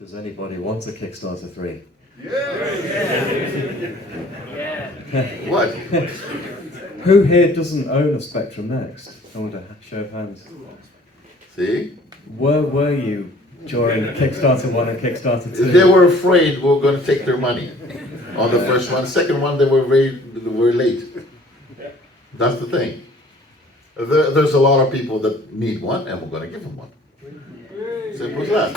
Does anybody want a Kickstarter 3? Yeah. What? Who here doesn't own a Spectrum Next? I want a show of hands. See? Where were you during Kickstarter 1 and Kickstarter 2? They were afraid we were going to take their money on the first one. Second one, they were very late. That's the thing. There's a lot of people that need one, and we're going to give them one. Simple as that.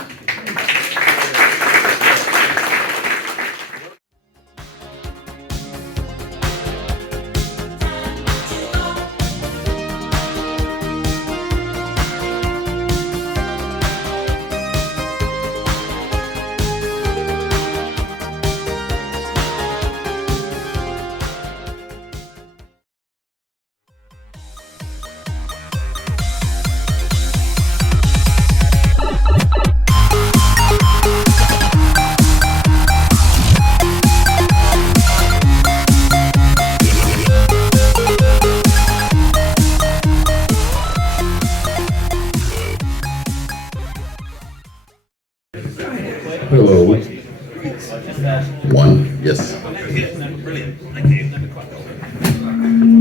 Hello. One, yes. Brilliant, thank you.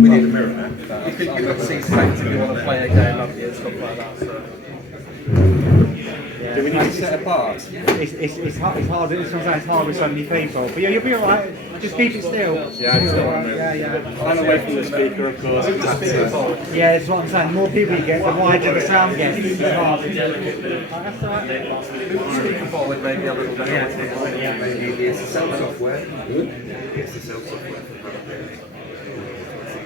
We need a mirror now. You could see straight if you want to play a game up here and stuff like that. So. Do we need to set apart? It's hard. It's hard with so many people. But yeah, you'll be alright. Just keep it still. Yeah, it's still on yeah. I'm away from the speaker, of course. Yeah, that's what I'm saying. The more people you get, the wider the sound gets. It's hard. That's alright. Speaker forward maybe a little bit. Maybe it's the cell software. It's the cell software.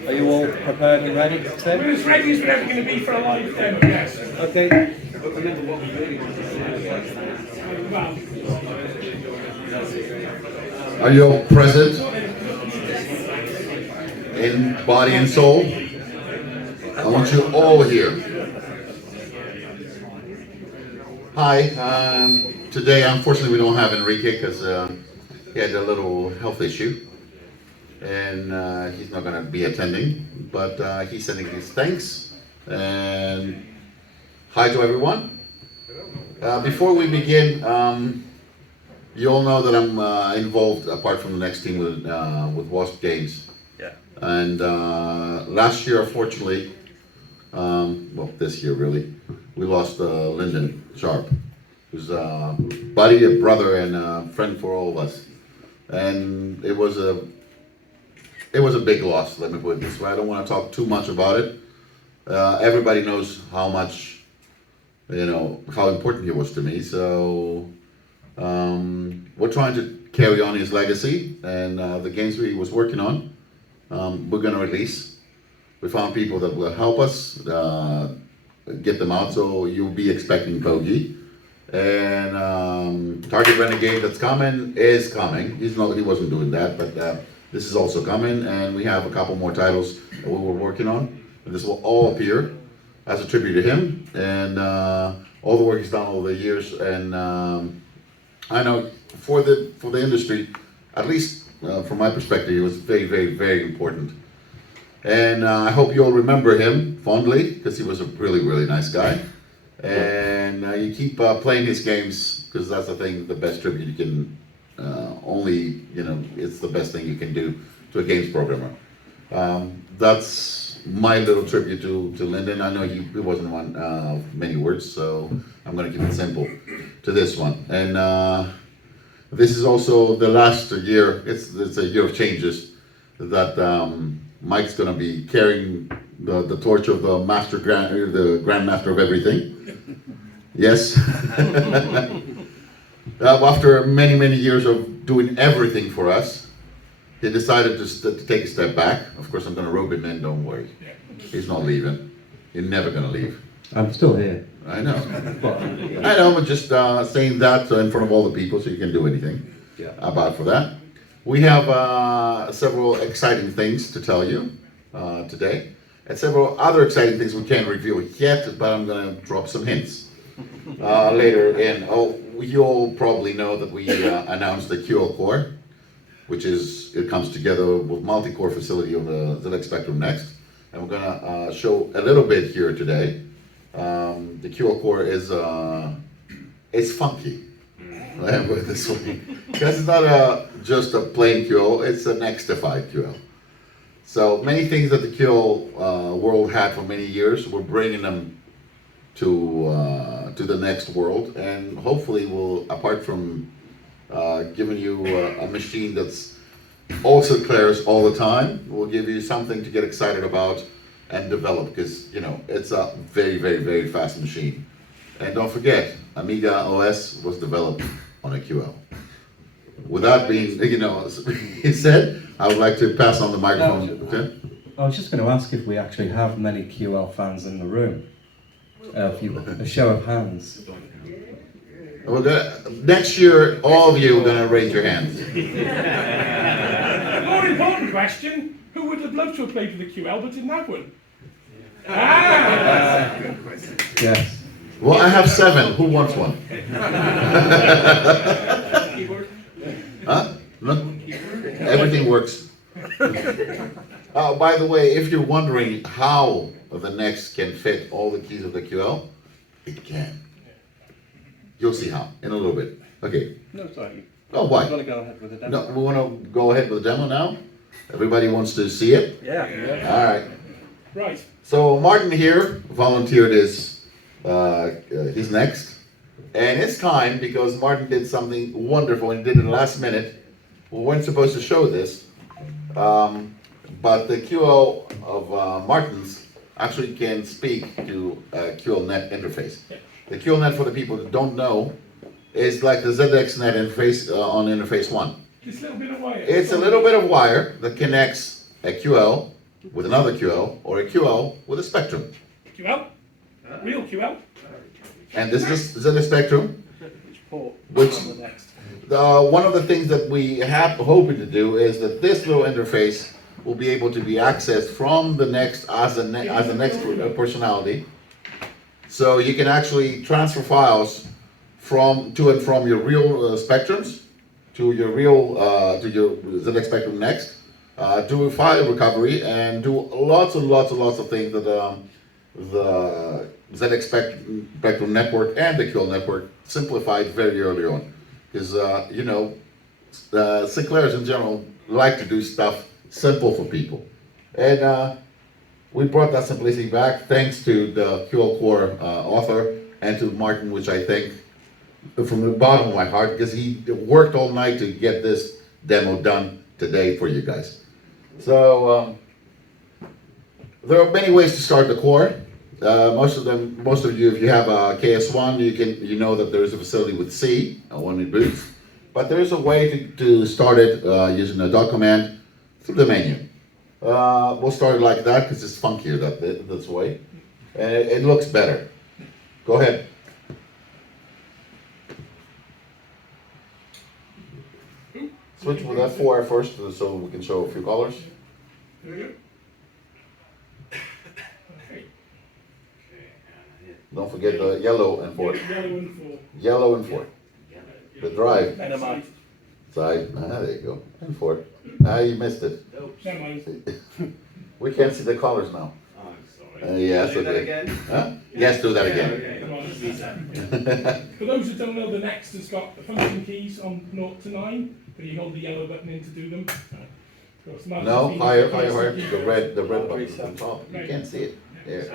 Are you all prepared and ready? We're as ready as we're ever going to be for a live demo, yes. Okay. Are you all present in body and soul? I want you all here. Hi. Today, unfortunately, we don't have Enrique because he had a little health issue, and he's not going to be attending. But he's sending his thanks and hi to everyone. Before we begin, you all know that I'm involved, apart from the next team, with Wasp Games. Yeah. And last year, unfortunately, well, this year really, we lost Lyndon Sharp, who's a buddy, a brother, and a friend for all of us. And it was a big loss. Let me put it this way. I don't want to talk too much about it. Everybody knows how much, how important he was to me. So we're trying to carry on his legacy, and the games he was working on, we're going to release. We found people that will help us get them out, so you'll be expecting Bogey. And Target Renegade that's coming is coming. He wasn't doing that, but this is also coming, and we have a couple more titles that we were working on. And this will all appear as a tribute to him and all the work he's done over the years. And I know for the industry, at least from my perspective, he was very, very, very important. And I hope you all remember him fondly, because he was a really, really nice guy. And you keep playing his games, because that's the thing, the best tribute you can it's the best thing you can do to a games programmer. That's my little tribute to Lyndon. I know it wasn't one many words, so I'm going to keep it simple to this one. And this is also the last year. It's a year of changes that Mike's going to be carrying the torch of the the Grandmaster of everything. Yes. After many, many years of doing everything for us, he decided to take a step back. Of course, I'm going to rope him in, don't worry. He's not leaving. You're never going to leave. I'm still here. I know. I know, but just saying that in front of all the people so you can do anything about for that. We have several exciting things to tell you today, and several other exciting things we can't reveal yet, but I'm going to drop some hints later in. You all probably know that we announced the QL Core, which comes together with multi-core facility of the ZX Spectrum Next, and we're going to show a little bit here today. The QL Core is funky. Let me put it this way. Because it's not just a plain QL, it's a nextified QL. So many things that the QL world had for many years, we're bringing them to the next world, and hopefully we'll, apart from giving you a machine that's also declares all the time, we'll give you something to get excited about and develop, because you know it's a very, very, very fast machine. And don't forget, Amiga OS was developed on a QL. With that being, you know, said, I would like to pass on the microphone. Okay? I was just going to ask if we actually have many QL fans in the room. A show of hands. We're gonna, next year, all of you are going to raise your hands. The more important question, who would have loved to have played for the QL but didn't have one? Ah! Yes. Well, I have 7. Who wants one? Huh? No? Everything works. By the way, if you're wondering how the Next can fit all the keys of the QL, it can. You'll see how in a little bit. Okay. No, sorry. Oh, why? You want to go ahead with the demo? No, we want to go ahead with the demo now. Everybody wants to see it. Yeah. All right. Right. So Martin here volunteered he's next. And it's time because Martin did something wonderful and did it last minute. We weren't supposed to show this, but the QL of Martin's actually can speak to QLNet interface. The QLNet, for the people that don't know, is like the ZXNet interface on interface 1. This little bit of wire. It's a little bit of wire that connects a QL with another QL or a QL with a spectrum. QL? Real QL? And this is ZX Spectrum, Port which on the next. one of the things that we have hoping to do is that this little interface will be able to be accessed from the Next as a Next personality. So you can actually transfer files to and from your real spectrums to your real to your ZX Spectrum Next, do file recovery and do lots and lots and lots of things that the ZX Spectrum network and the QL network simplified very early on. Because, you know, Sinclairs in general like to do stuff simple for people. And we brought that simplicity back thanks to the QL Core author and to Martin, which I thank from the bottom of my heart, because he worked all night to get this demo done today for you guys. So there are many ways to start the core. Most of you, if you have a KS1, you know that there is a facility with C when it boots. But there is a way to start it using the dot command through the menu. We'll start it like that because it's funkier this way, and it looks better. Go ahead. Switch with F4 first so we can show a few colors. There we go. Don't forget the yellow and 4. Yellow and 4. Yellow and 4. The drive. Next side. Side. There you go. And 4. You missed it. Never mind. We can't see the colors now. Yes, Do that okay. again? Huh? Yes, do that again. Come on. For those who don't know, the Next has got the function keys on 0 to 9, but you hold the yellow button in to do them. Of course, Martin's No, been higher, the higher, higher. keyboard. The red button at the top. You can't see it. Yeah.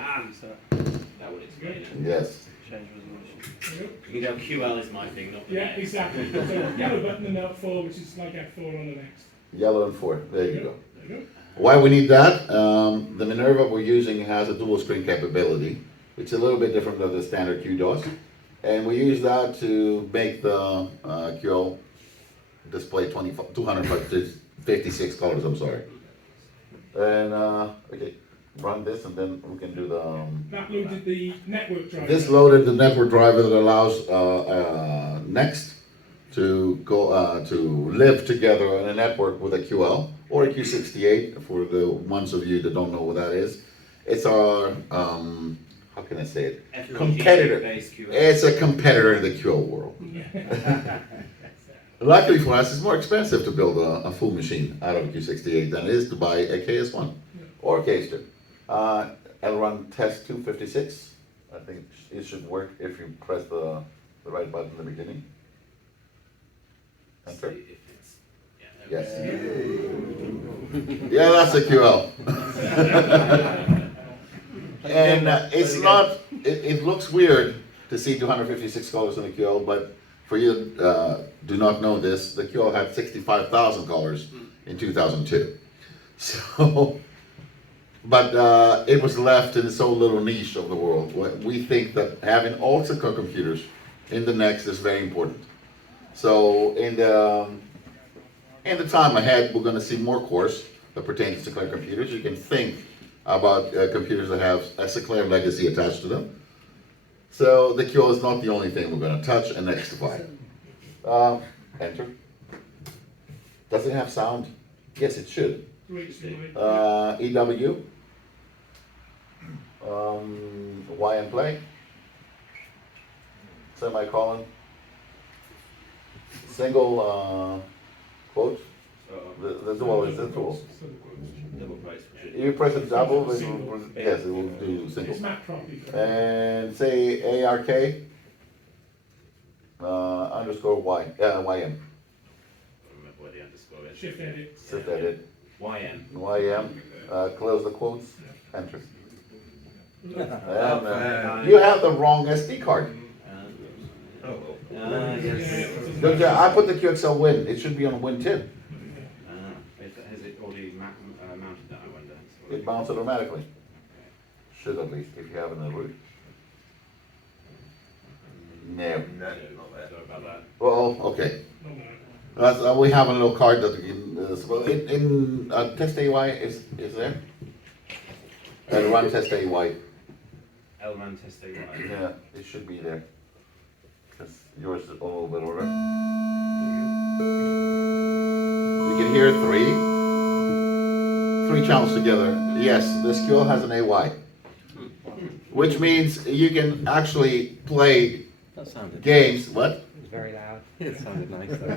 That would explain it. Yes. Change resolution. There you go. You know, QL is my thing, not the Yeah, exactly. So yellow button and L4, which is like F4 on the Next. Yellow and 4. There you go. There you go. Why we need that? The Minerva we're using has a dual screen capability, which is a little bit different than the standard QDOS. And we use that to make the QL display 256 colors, I'm sorry. And, okay, run this and then we can do the... That loaded the network driver. This loaded the network driver that allows Next to go to live together in a network with a QL or a Q68 for the ones of you that don't know what that is. It's our how can I say it? Competitor. It's a competitor in the QL world. Luckily for us, it's more expensive to build a full machine out of a Q68 than it is to buy a KS1 or a KS2. I'll run test 256. I think it should work if you press the right button in the beginning. Enter. See if it's, yeah, Yes. Yeah, that's a QL. And it's not, it looks weird to see 256 colors in the QL, but for you do not know this, the QL had 65,000 colors in 2002. So, but it was left in its own little niche of the world. We think that having all Sinclair computers in the Next is very important. So in the time ahead, we're going to see more cores that pertain to Sinclair computers. You can think about computers that have a Sinclair legacy attached to them. So the QL is not the only thing we're going to touch and nextify. Enter. Does it have sound? Yes, it should. EW. Y and play. Semicolon. Single quote. The dual is the tool. double quotes. You press it double, it will, yes, it will do It's single. Mac property. And say ARK underscore Y, YM. I remember what the underscore is. Shift edit. Shift edit. YM. YM, close the quotes, enter. Oh, And you have the wrong SD card. Yes. Don't you- I put the QXL Win, it should be on Win 10. Has it already mounted that, I wonder? It mounts automatically. Should at least, if you have it in the root. No. Sorry about that. Well, okay. no, no. That's, we have a little card that we can, well, in test AY is there? And run test AY. L-man test AY. Yeah, it should be there. Because yours is a little bit older. You can hear three channels together. Yes, this QL has an AY. Which means you can actually play That sounded games, what? It's very loud. It sounded nice though.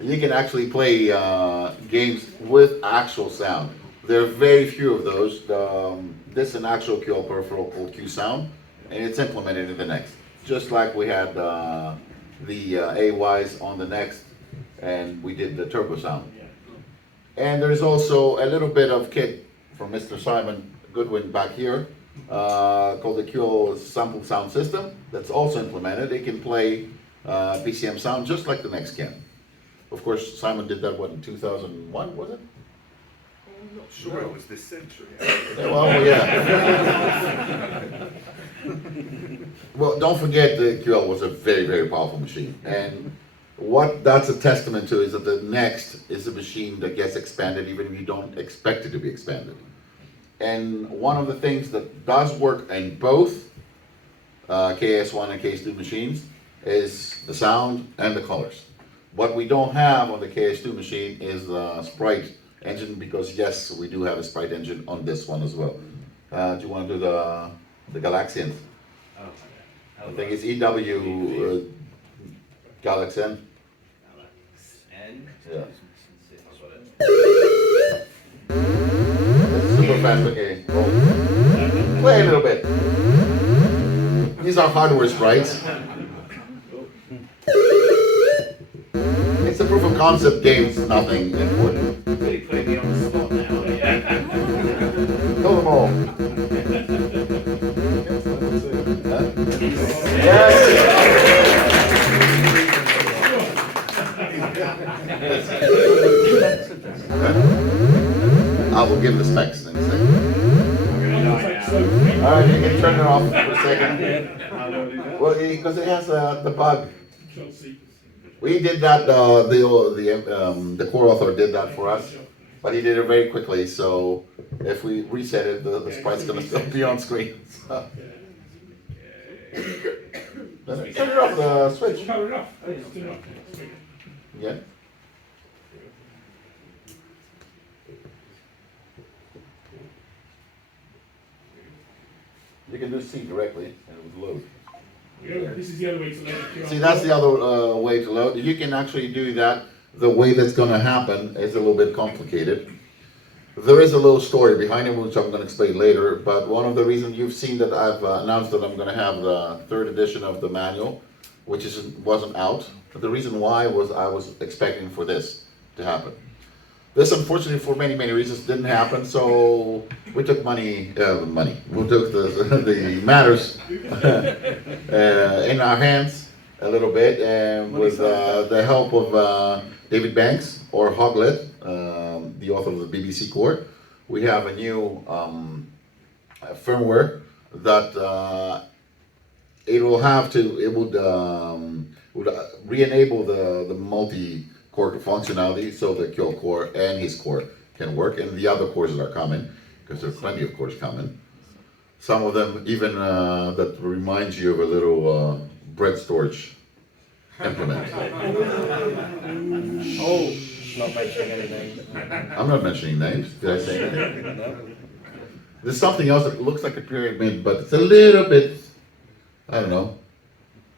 You can actually play games with actual sound. There are very few of those. This is an actual QL peripheral called QSound, and it's implemented in the Next. Just like we had the AYs on the Next, and we did the Turbo Sound. And there's also a little bit of kit from Mr. Simon Goodwin back here, called the QL Sample Sound System, that's also implemented. It can play PCM sound just like the Next can. Of course, Simon did that, what, in 2001, was it? I'm not sure it was this century. Yeah, well, yeah. Well, don't forget the QL was a very, very powerful machine. And what that's a testament to is that the Next is a machine that gets expanded even if you don't expect it to be expanded. And one of the things that does work in both KS1 and KS2 machines is the sound and the colors. What we don't have on the KS2 machine is the sprite engine, because yes, we do have a sprite engine on this one as well. Do you want to do the Galaxian? Oh, I think it's EW Galaxian. N. Yeah. See if I've got it. It's super fast, okay. Oh. Play a little bit. These are hardware sprites. It's a proof of concept game, it's nothing important. Really putting me on the spot now. Yeah. Kill them all. Huh? Yes! I will give the specs in a second. Alright, you can turn it off for a second. Well, because it has the bug. We did that, the core author did that for us, but he did it very quickly, so if we reset it, the sprite's gonna still be on screen. So. Turn it off the switch. Cover it off. Turn it off. Yeah. You can do C directly and it would load. Yeah, this is the other way to load the QR See, that's the other way to load. You can actually do that. The way that's going to happen is a little bit complicated. There is a little story behind it, which I'm going to explain later, but one of the reasons you've seen that I've announced that I'm going to have the 3rd edition of the manual wasn't out. But the reason why was I was expecting for this to happen. This, unfortunately, for many, many reasons, didn't happen. So we took we took the matters in our hands a little bit, and with the help of David Banks or Hoglet, the author of the BBC Court, we have a new firmware that it would re-enable the multi-core functionality, so the QL core and his core can work, and the other cores that are coming, because there are plenty of cores coming. Some of them even that reminds you of a little bread storage implement. Oh, not mentioning any names. I'm not mentioning names. Did I say anything? There's something else that looks like a pyramid, but it's a little bit, I don't know,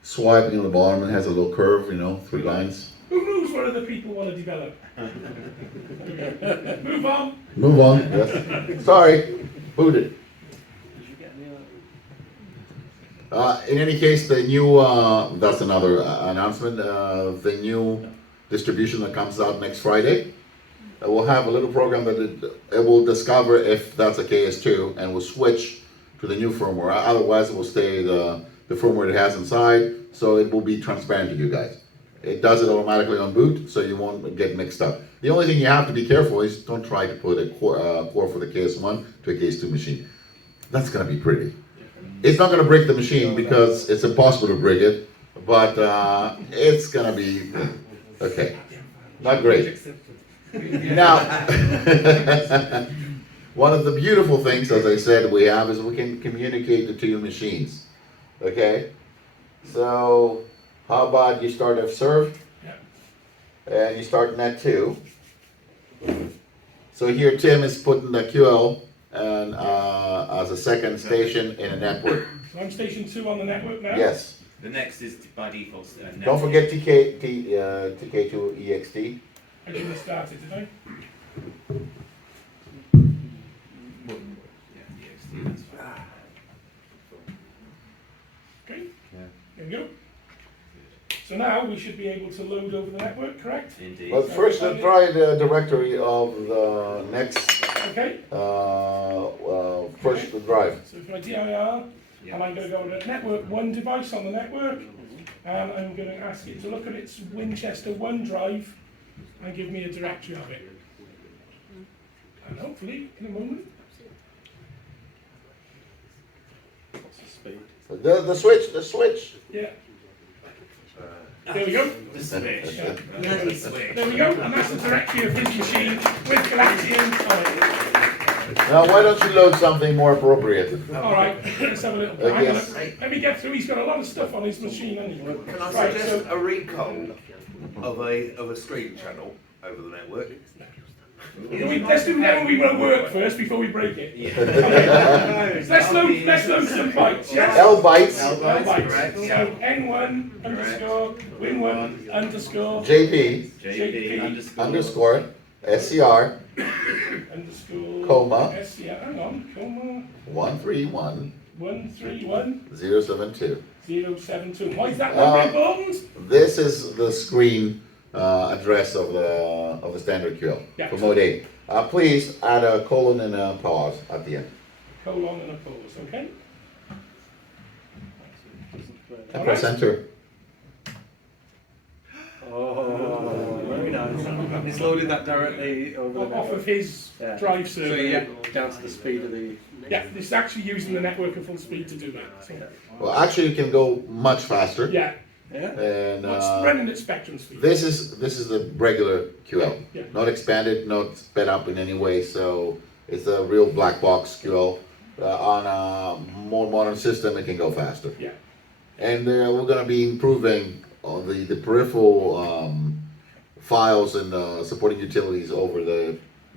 swiping on the bottom and has a little curve, 3 lines. Who knows what other people want to develop? Move on. Move on, yes. Sorry, booted. In any case, the new, that's another announcement, the new distribution that comes out next Friday, we'll have a little program that it will discover if that's a KS2 and will switch to the new firmware. Otherwise, it will stay the firmware it has inside, so it will be transparent to you guys. It does it automatically on boot, so you won't get mixed up. The only thing you have to be careful is don't try to put a core for the KS1 to a KS2 machine. That's going to be pretty. It's not going to break the machine because it's impossible to break it, but it's going to be okay. Not great. Now, one of the beautiful things, as I said, we have is we can communicate the 2 machines. Okay? So, how about you start F-serve, and you start net 2. So here Tim is putting the QL and as a second station in a network. So I'm station 2 on the network now? Yes. The next is by default. Don't forget TK2EXT. I didn't start it, did I? Okay, there we go. So now we should be able to load over the network, correct? Indeed. But first, let's try the directory of the next Okay, first drive. so if I DIR, and I'm going to go on a network 1 device on the network, and I'm going to ask it to look at its Winchester 1 drive and give me a directory of it. And hopefully, in a moment. The switch. Yeah. There we go. The switch. Yeah. The switch. There we go, and that's the directory of his machine with Galactian on it. Now, why don't you load something more appropriate? Alright, let's have a little. Yes. Let me get through, he's got a lot of stuff on his machine, hasn't he? Can I Right, suggest so- a recall of a stream channel over the network? Let's do that when we will work first before we break it. Okay. So let's load some bytes, yes? L bytes, L bytes. So N1 underscore Win1 underscore JP JP underscore SCR underscore Coma. SCR, hang on, comma 131 131 072. 072. Why is that one important? This is the screen address of the standard QL Yeah. for mode 8. Please add a colon and a pause at the end. Colon and a pause, okay? And press enter. Oh, very nice. It's loaded that directly over the Off of network. his Yeah. drive So server. yeah, down to the speed of the. Yeah, it's actually using the network at full speed to do that. So, Well, actually, you can go much faster. yeah, Yeah. And it's running at spectrum speed. this is the regular QL, Yeah. not expanded, not sped up in any way. So it's a real black box QL. On a more modern system, it can go faster. Yeah. And we're going to be improving on the peripheral files and supporting utilities over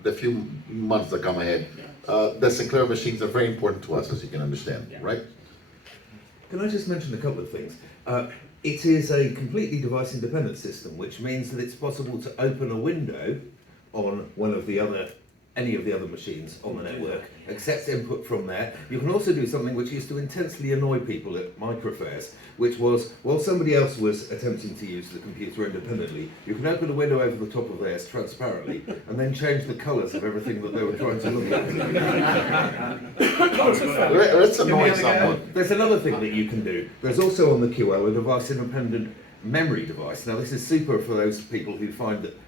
the few months that come ahead. The Sinclair machines are very important to us, as you can understand, Yeah. right? Can I just mention a couple of things? It is a completely device-independent system, which means that it's possible to open a window on one of the other any of the other machines on the network, accepts input from there. You can also do something which used to intensely annoy people at microfairs, which was, while somebody else was attempting to use the computer independently, you can open a window over the top of theirs transparently, and then change the colours of everything that they were trying to look at. Let's annoy someone. There's another thing that you can do. There's also on the QL a device-independent memory device. Now this is super for those people who find that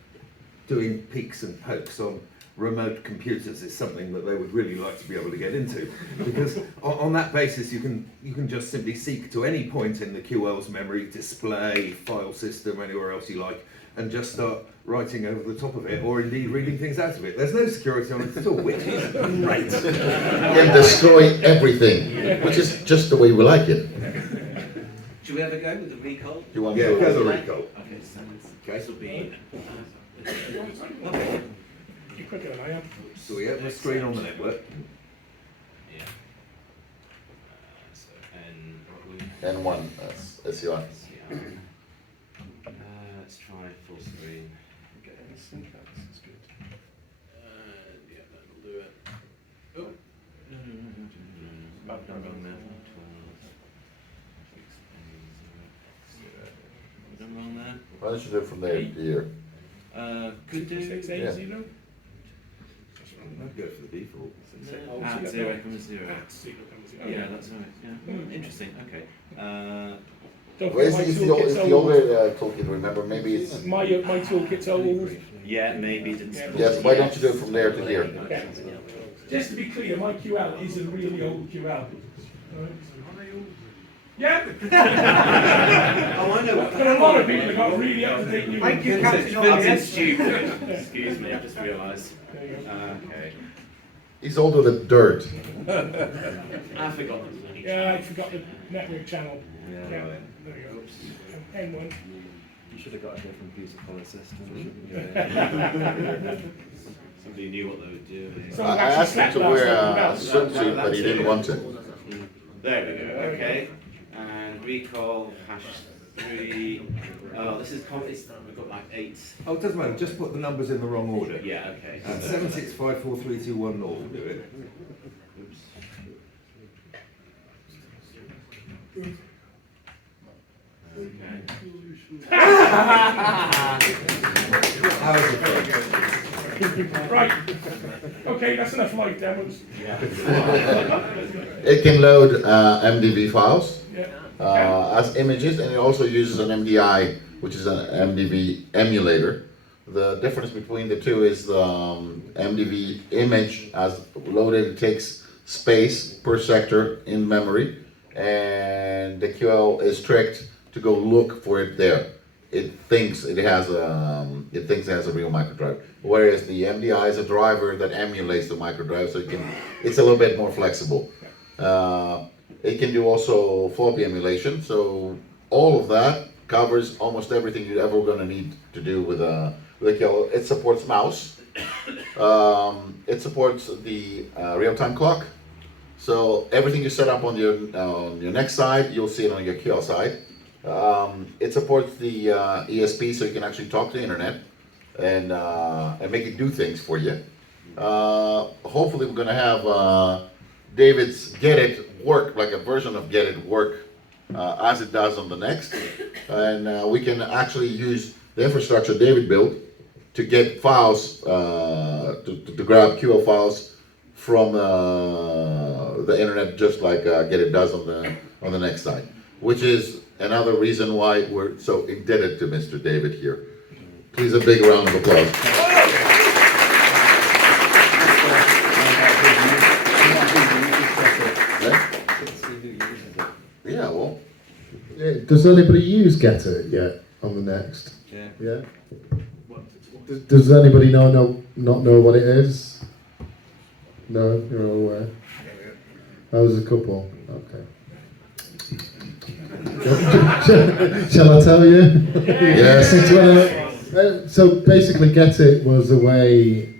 doing peeks and pokes on remote computers is something that they would really like to be able to get into, because on that basis you can just simply seek to any point in the QL's memory, display, file system, anywhere else you like, and just start writing over the top of it, or indeed reading things out of it. There's no security on it at all, which is great. And destroy everything, which is just the way we like it. Should we have a go with the recall? You want Yeah, to go the recall. Okay, so Okay. this will be. You're quicker than I am. So we open a screen on the network. Yeah. So N1, SUI. let's try full screen. Get any syntax, it's good. Yeah, that'll do it. Oh. Wrong there. 12. Done wrong there. Why don't you do it from there to here? Could do. 680. I'd go for the default. At 0, 0. At 0, Yeah, that's right. Yeah. Interesting. Okay. Don't Well, forget my is the toolkit's older old. toolkit, remember? Maybe it's... My toolkit's old. Yeah, maybe didn't. Yes, why don't you do it from there to here? Okay. Just to be clear, my QL is a really old QL. Right? Yeah. Oh, I know. But a lot of people have got really up-to-date new Thank you, ones. Captain. Vintage stupid. Excuse me, I just realised. There you go. Okay. He's older than dirt. I forgot. Yeah, I forgot the network channel. Yeah, Yeah, right. there you go. N1. You should have got a different beautiful assistant. Somebody knew what they were doing. So I I've actually asked him slept to last wear night a without- swimsuit, but he didn't want to. There we go. Okay. And recall hash 3. Oh, this is we've got like 8. Oh, it doesn't matter, just put the numbers in the wrong order. Yeah. Okay. 76543210 will do it. Oops. Okay. How is it? Right. Okay, that's enough live demos. It can load MDV files Yeah. as images, and it also uses an MDI, which is an MDV emulator. The difference between the two is the MDV image, as loaded, it takes space per sector in memory, and the QL is tricked to go look for it there. It thinks it has a real microdrive, whereas the MDI is a driver that emulates the microdrive, so it's a little bit more flexible. It can do also floppy emulation, so all of that covers almost everything you're ever going to need to do with a QL. It supports mouse. It supports the real-time clock. So everything you set up on your next side, you'll see it on your QL side. It supports the ESP, so you can actually talk to the internet and make it do things for you. Hopefully, we're going to have David's Get It work, like a version of Get It work as it does on the next, and we can actually use the infrastructure David built to get files, to grab QL files from the internet, just like Get It does on the next side, which is another reason why we're so indebted to Mr. David here. Please, a big round of applause. Yeah, well, Does anybody use Get It yet on the next? Yeah. Yeah. Does anybody not know what it is? No, you're all aware. Oh, there's a couple. Okay. Shall I tell you? Yes. So basically, Get It was a way.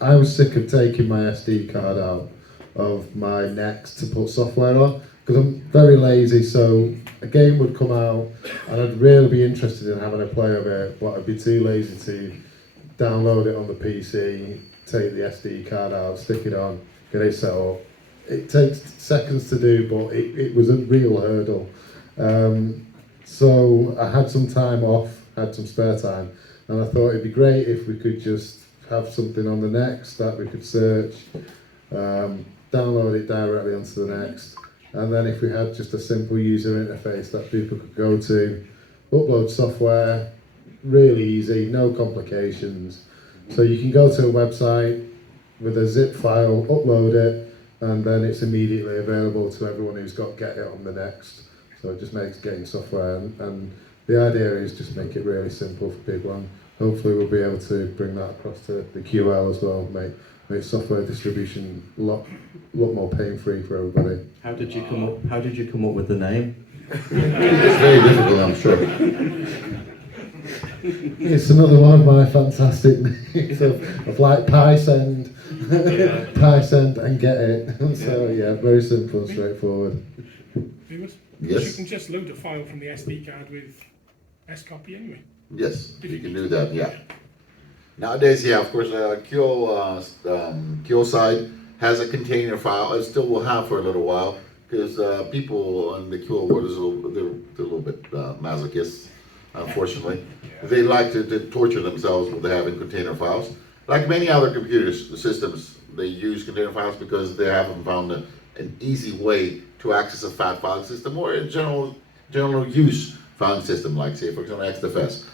I was sick of taking my SD card out of my Next to put software on, because I'm very lazy. So a game would come out, and I'd really be interested in having a play of it, but I'd be too lazy to download it on the PC take the SD card out, stick it on, get it set up. It takes seconds to do, but it was a real hurdle. So I had some time off, had some spare time, and I thought it'd be great if we could just have something on the Next that we could search, download it directly onto the Next, and then if we had just a simple user interface that people could go to, upload software, really easy, no complications. So you can go to a website with a zip file, upload it, and then it's immediately available to everyone who's got Get It on the Next. So it just makes getting software, and the idea is just make it really simple for people, and hopefully we'll be able to bring that across to the QL as well, make software distribution a lot more pain-free for everybody. How did you come up with the name? It's very difficult, I'm sure. It's another one of my fantastic names of like PySend, PySend and Get It. So yeah, very simple and straightforward. Viewers? Yes. You can just load a file from the SD card with S-copy anyway. Yes, you can do that, yeah. Nowadays, yeah, of course, QL side has a container file. It still will have for a little while, because people in the QL world they're a little bit masochists, unfortunately. They like to torture themselves with having container files. Like many other computer systems, they use container files because they haven't found an easy way to access a fat file system or a general use filing system, like say for example XFS.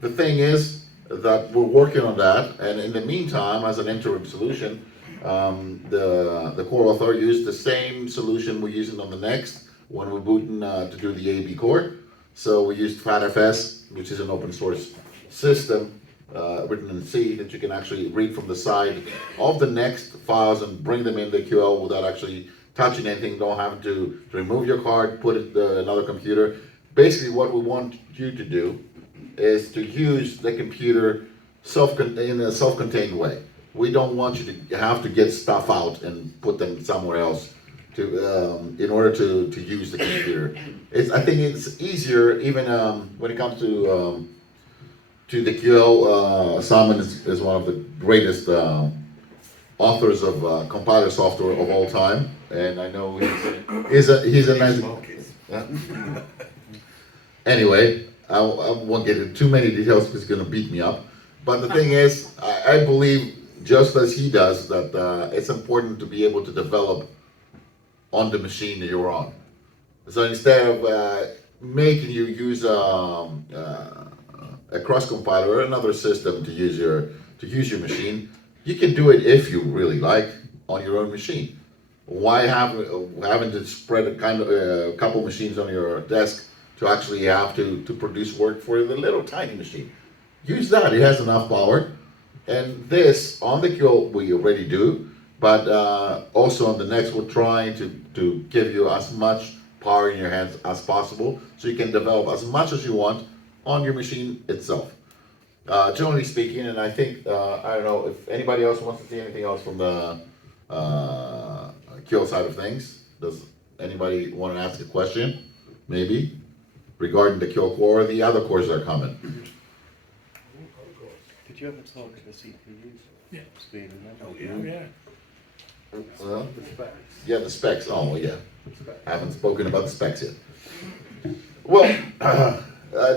The thing is that we're working on that, and in the meantime, as an interim solution, the core author used the same solution we're using on the Next when we're booting to do the AB core. So we used FATFS, which is an open source system written in C that you can actually read from the side of the Next files and bring them into QL without actually touching anything. Don't have to remove your card, put it in another computer. Basically what we want you to do is to use the computer in a self-contained way. We don't want you to have to get stuff out and put them somewhere else in order to use the computer. I think it's easier even when it comes to the QL. Simon is one of the greatest authors of compiler software of all time, and I know he's a nice. Anyway, I won't get into too many details because he's going to beat me up. But the thing is, I believe, just as he does, that it's important to be able to develop on the machine that you're on. So instead of making you use a cross compiler or another system to use your machine, you can do it if you really like on your own machine. Why having to spread a couple machines on your desk to actually have to produce work for the little tiny machine? Use that, it has enough power. And this, on the QL, we already do, but also on the Next, we're trying to give you as much power in your hands as possible, so you can develop as much as you want on your machine itself. Generally speaking, and I think, I don't know if anybody else wants to see anything else from the QL side of things. Does anybody want to ask a question, maybe, regarding the QL core or the other cores that are coming? Did you ever talk to the CPUs? Yeah. Speed and that? Oh yeah. Well, yeah, the specs. Oh, yeah. I haven't spoken about the specs yet. Well,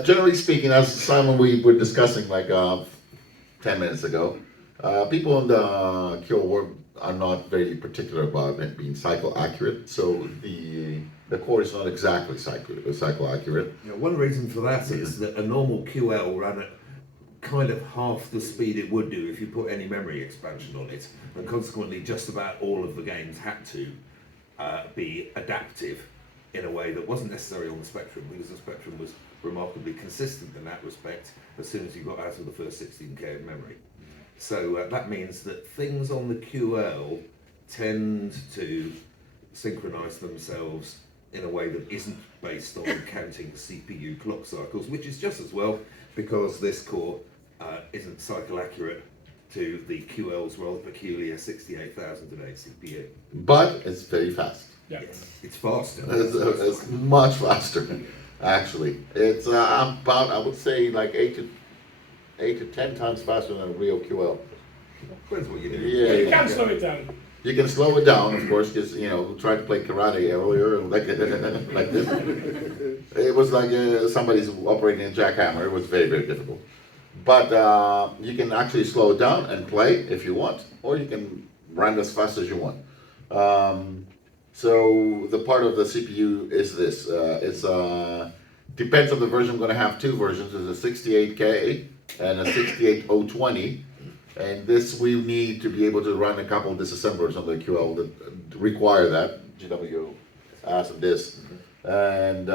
generally speaking, as Simon we were discussing like 10 minutes ago, people in the QL world are not very particular about it being cycle accurate. So the core is not exactly cycle accurate. You know, one reason for that is that a normal QL ran at kind of half the speed it would do if you put any memory expansion on it, and consequently just about all of the games had to be adaptive in a way that wasn't necessary on the Spectrum, because the Spectrum was remarkably consistent in that respect as soon as you got out of the first 16K of memory. So that means that things on the QL tend to synchronize themselves in a way that isn't based on counting CPU clock cycles, which is just as well, because this core isn't cycle accurate to the QL's rather peculiar 68,008 CPU. But it's very fast. Yeah. Yes, it's faster. It's much faster, actually. It's about, I would say, like 8 to 10 times faster than a real QL. Depends what you do. Yeah, You can slow it down. you can slow it down, of course, because try to play karate earlier, like like this. It was like somebody's operating a jackhammer. It was very, very difficult. But you can actually slow it down and play if you want, or you can run as fast as you want. So the part of the CPU is this. It's depends on the version. I'm going to have two versions. There's a 68K and a 68020. And this we need to be able to run a couple of disassemblers on the QL that require that. GW asked this. And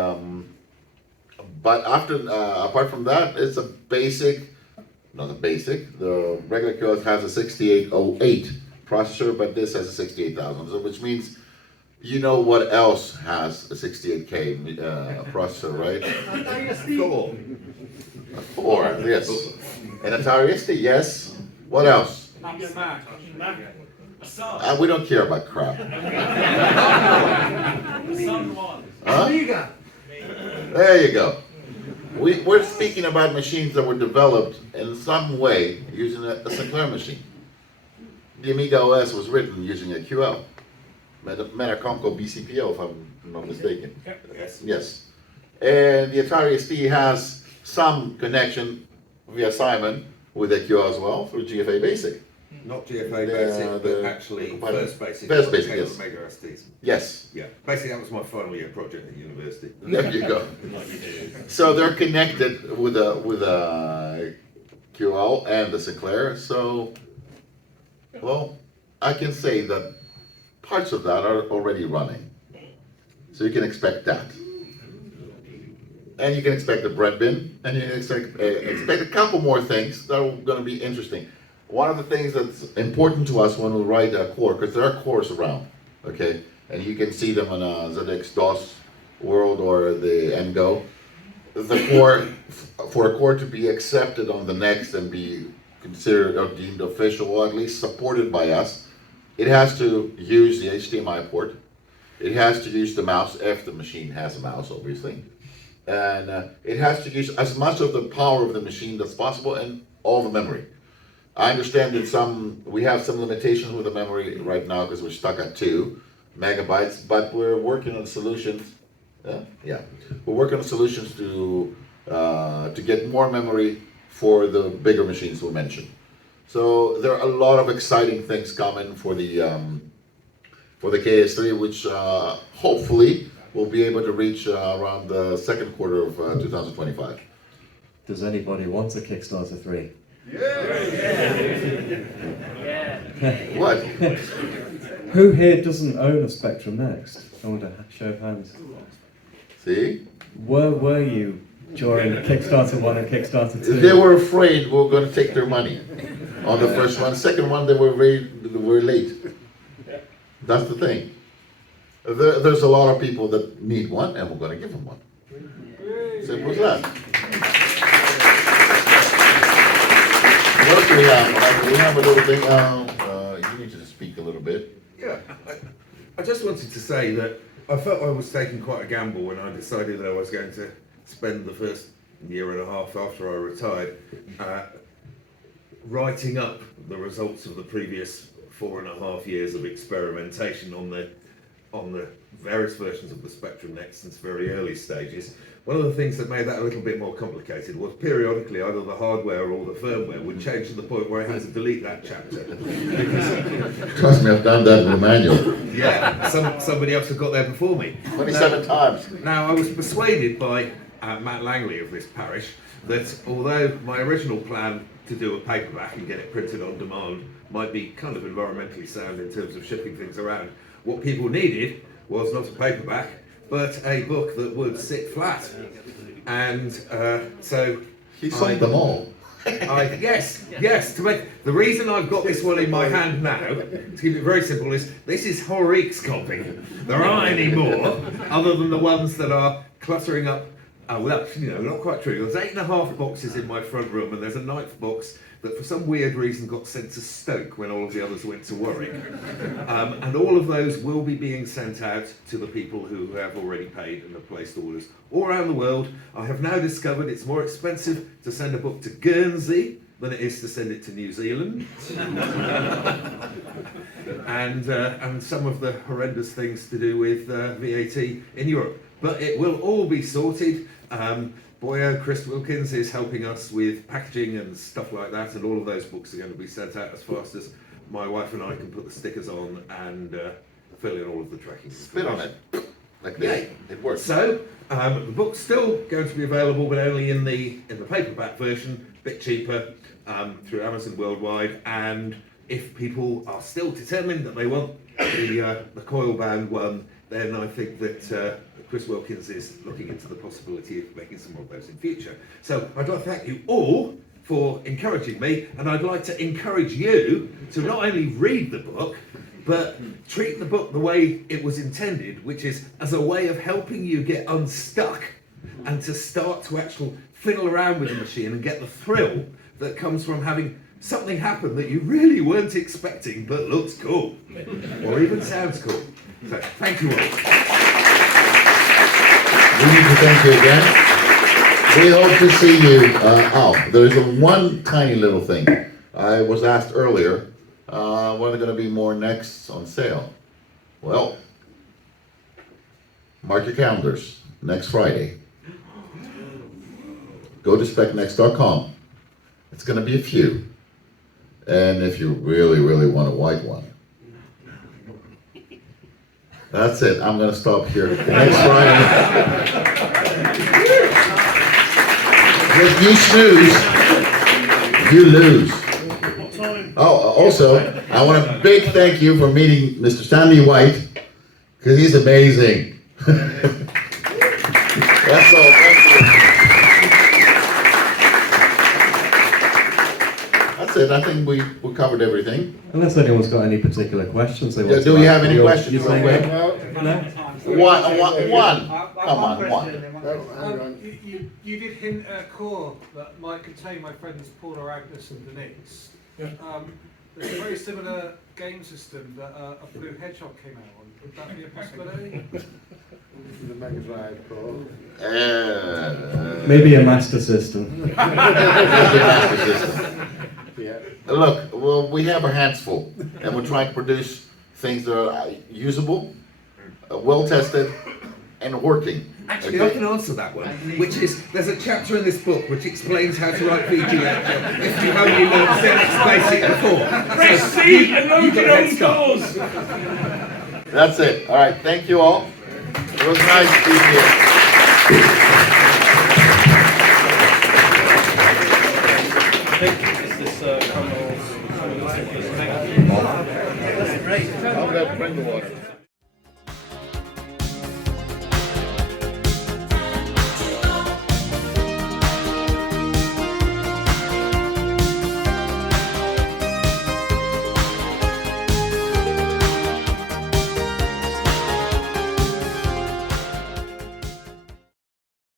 but after apart from that, it's a basic, not a basic. The regular QL has a 6808 processor, but this has a 68,000. So which means you know what else has a 68K processor, right? Cool. Four, yes. An Atari ST, yes. What else? We don't care about crap. Huh? There you go. We're speaking about machines that were developed in some way using a Sinclair machine. The Amiga OS was written using a QL. Metacomco BCPO, if I'm not mistaken. Yes. And the Atari ST has some connection via Simon with a QL as well through GFA Basic. Not GFA Basic, but actually First Basic. First Basic, yes. Mega STs. Yes. Yeah. Basically, that was my final year project at university. There you go. So they're connected with a QL and the Sinclair. So, well, I can say that parts of that are already running. So you can expect that. And you can expect the bread bin, and you can expect a couple more things that are going to be interesting. One of the things that's important to us when we write a core, because there are cores around, okay, and you can see them on a ZX DOS World or the NGO. The core, for a core to be accepted on the next and be considered or deemed official, or at least supported by us, it has to use the HDMI port. It has to use the mouse, if the machine has a mouse, obviously. And it has to use as much of the power of the machine that's possible and all the memory. I understand that we have some limitations with the memory right now because we're stuck at 2 megabytes, but we're working on solutions. We're working on solutions to get more memory for the bigger machines we mentioned. So there are a lot of exciting things coming for the KS3, which hopefully we'll be able to reach around the second quarter of 2025. Does anybody want a Kickstarter 3? What? Who here doesn't own a Spectrum Next? I want a show of hands. See? Where were you during Kickstarter 1 and Kickstarter 2? They were afraid we were going to take their money on the first one. Second one, they were very late. That's the thing. There's a lot of people that need one, and we're going to give them one. Simple as that. What else do we have? We have a little thing. You need to speak a little bit. Yeah, I just wanted to say that I felt I was taking quite a gamble when I decided that I was going to spend the first year and a half after I retired writing up the results of the previous 4.5 years of experimentation on the various versions of the Spectrum Next since very early stages. One of the things that made that a little bit more complicated was periodically either the hardware or the firmware would change to the point where I had to delete that chapter. Trust me, I've done that in the manual. Yeah, somebody else had got there before me. 27 times. Now, I was persuaded by Matt Langley of this parish that although my original plan to do a paperback and get it printed on demand might be kind of environmentally sound in terms of shipping things around, what people needed was not a paperback, but a book that would sit flat. And so... He sold them all. Yes. The reason I've got this one in my hand now, to keep it very simple, is this is Horrique's copy. There aren't any more, other than the ones that are cluttering up. Well, not quite true. There's 8.5 boxes in my front room, and there's a 9th box that for some weird reason got sent to Stoke when all of the others went to Warwick. And all of those will be being sent out to the people who have already paid and have placed orders all around the world. I have now discovered it's more expensive to send a book to Guernsey than it is to send it to New Zealand. And some of the horrendous things to do with VAT in Europe. But it will all be sorted. Boyo, Chris Wilkins is helping us with packaging and stuff like that, and all of those books are going to be sent out as fast as my wife and I can put the stickers on and fill in all of the tracking. Spit on it. Like that. It works. So, the book's still going to be available, but only in the paperback version, a bit cheaper, through Amazon worldwide. And if people are still determined that they want the coil-bound one, then I think that Chris Wilkins is looking into the possibility of making some more of those in future. So I'd like to thank you all for encouraging me, and I'd like to encourage you to not only read the book, but treat the book the way it was intended, which is as a way of helping you get unstuck and to start to actually fiddle around with the machine and get the thrill that comes from having something happen that you really weren't expecting but looks cool, or even sounds cool. So, thank you all. We need to thank you again. We hope to see you. There's one tiny little thing. I was asked earlier, when are going to be more necks on sale? Well, mark your calendars. Next Friday. Go to specnext.com. It's going to be a few. And if you really, really want a white one, that's it. I'm going to stop here. Next Friday. If you snooze, you lose. Oh, also, I want a big thank you for meeting Mr. Stanley White, because he's amazing. That's all. Thank you. That's it. I think we covered everything. Unless anyone's got any particular questions they want to Do we ask, have any you're- questions? you're saying Real no? One. Come on, one. You did hint at a core that might contain my friends Paula, Agnes and Denise. There's a very similar game system that a blue hedgehog came out on. Would that be a possibility? The Mega Drive core. Maybe a master system. Yeah. Look, well, we have our hands full, and we're trying to produce things that are usable, well tested, and working. Actually, I can answer that one, which is, there's a chapter in this book which explains how to write VGA if you only learned Xerox Basic before. Press So C and you load got your a head own start. doors. That's it. All right, thank you all. It was nice being here. Is this I'm going to bring the water.